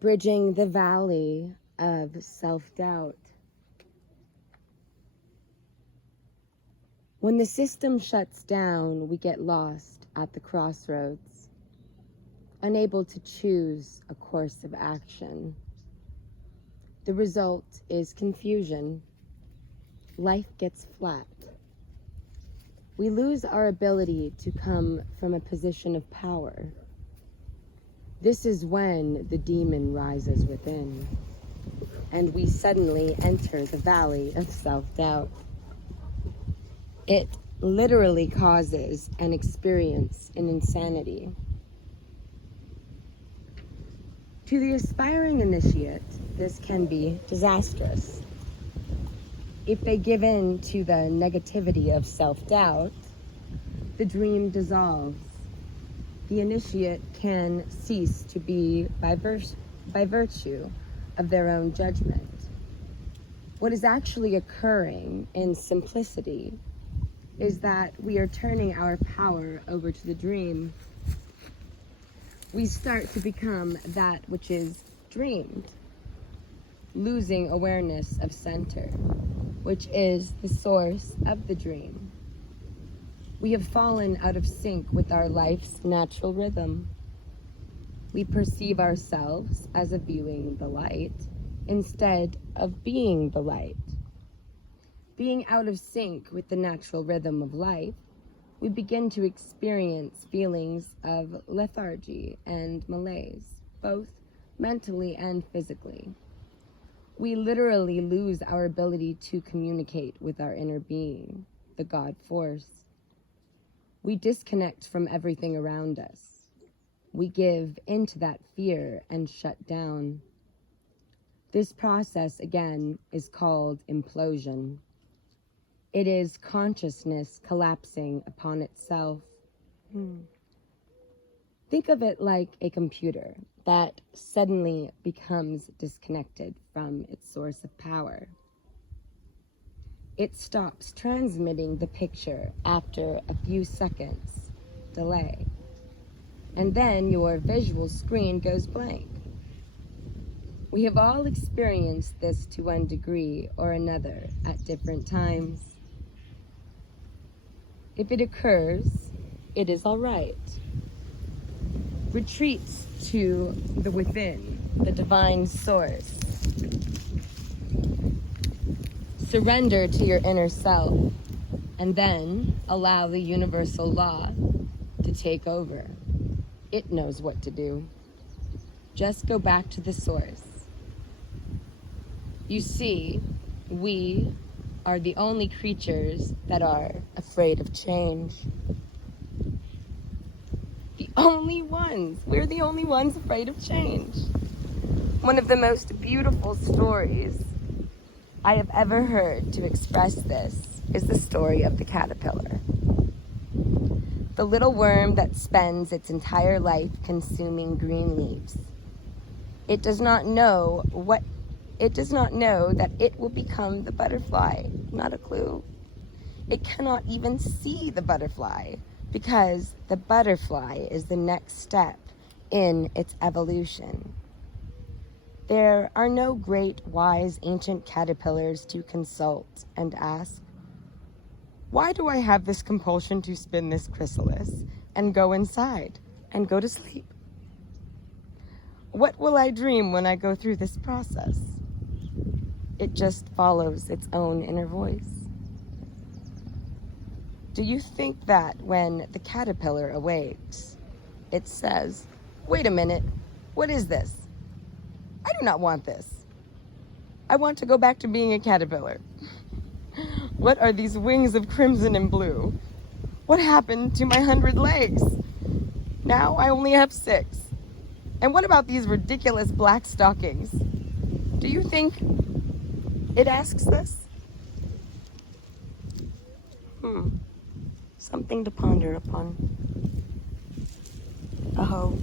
bridging the valley of self-doubt. When the system shuts down, we get lost at the crossroads, unable to choose a course of action. The result is confusion. Life gets flat. We lose our ability to come from a position of power. This is when the demon rises within, and we suddenly enter the valley of self-doubt. It literally causes an experience in insanity. To the aspiring initiate, this can be disastrous. If they give in to the negativity of self-doubt, the dream dissolves. The initiate can cease to be by virtue of their own judgment. What is actually occurring in simplicity is that we are turning our power over to the dream. We start to become that which is dreamed, losing awareness of center, which is the source of the dream. We have fallen out of sync with our life's natural rhythm. We perceive ourselves as viewing the light instead of being the light. Being out of sync with the natural rhythm of life, we begin to experience feelings of lethargy and malaise, both mentally and physically. We literally lose our ability to communicate with our inner being, the God force. We disconnect from everything around us. We give into that fear and shut down. This process, again, is called implosion. It is consciousness collapsing upon itself. Think of it like a computer that suddenly becomes disconnected from its source of power. It stops transmitting the picture after a few seconds delay, and then your visual screen goes blank. We have all experienced this to one degree or another at different times. If it occurs, it is all right. Retreats to the within, the divine source. Surrender to your inner self, and then allow the universal law to take over. It knows what to do. Just go back to the source. You see, we are the only creatures that are afraid of change. The only ones. We're the only ones afraid of change. One of the most beautiful stories I have ever heard to express this is the story of the caterpillar. The little worm that spends its entire life consuming green leaves. It does not know that it will become the butterfly. Not a clue. It cannot even see the butterfly because the butterfly is the next step in its evolution. There are no great, wise, ancient caterpillars to consult and ask, why do I have this compulsion to spin this chrysalis and go inside and go to sleep? What will I dream when I go through this process? It just follows its own inner voice. Do you think that when the caterpillar awakes, it says, wait a minute, what is this? I do not want this. I want to go back to being a caterpillar. What are these wings of crimson and blue? What happened to my 100 legs? Now I only have 6. And what about these ridiculous black stockings? Do you think it asks this? Something to ponder upon. Aho.